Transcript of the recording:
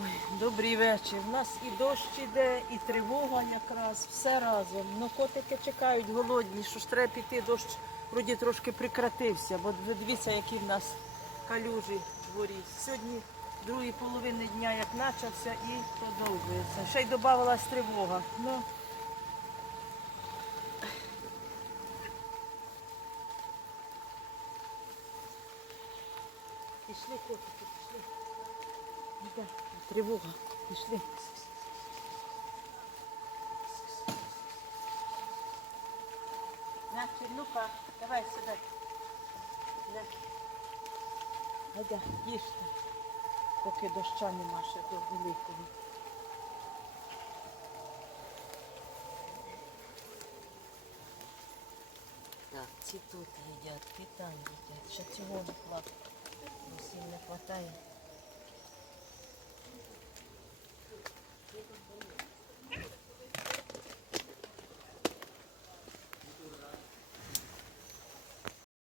Ой, добрий вечір. У нас і дощ іде, і тривога якраз, все разом. Ну котики чекають голодні, що ж треба піти, дощ вроді трошки прикратився, бо дивіться, які в нас калюжі дворі. Сьогодні другої половини дня як почався і продовжується. Ще й додавалась тривога. Ну, Пішли, котики, пішли. Тривога. Пішли. На, Чернуха, давай сюди. На. Гайда, їжте, поки доща нема ще до великого. Так, ці тут їдять, ті там їдять. Ще цього не хватить. Усім не вистачає.